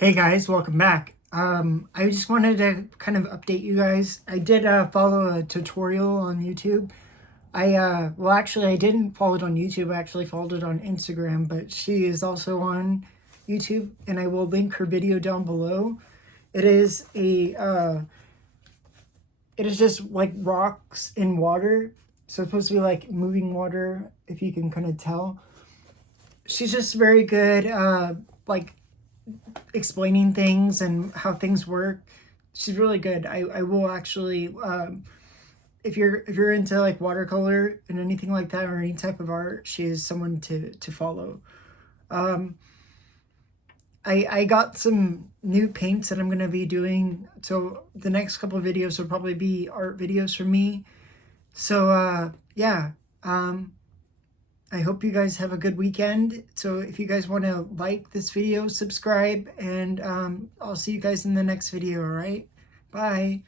Hey guys, welcome back. I just wanted to kind of update you guys. I did follow a tutorial on YouTube. Well, actually, I didn't follow it on YouTube. I actually followed it on Instagram, but she is also on YouTube, and I will link her video down below. It is it is just like rocks in water. So it's supposed to be like moving water, if you can kind of tell. She's just very good, like explaining things and how things work. She's really good. I will actually, if you're into like watercolor and anything like that or any type of art, she is someone to follow. Um, I got some new paints that I'm gonna be doing. So the next couple of videos will probably be art videos from me. So yeah. I hope you guys have a good weekend. So if you guys want to like this video, subscribe, and I'll see you guys in the next video, all right? Bye.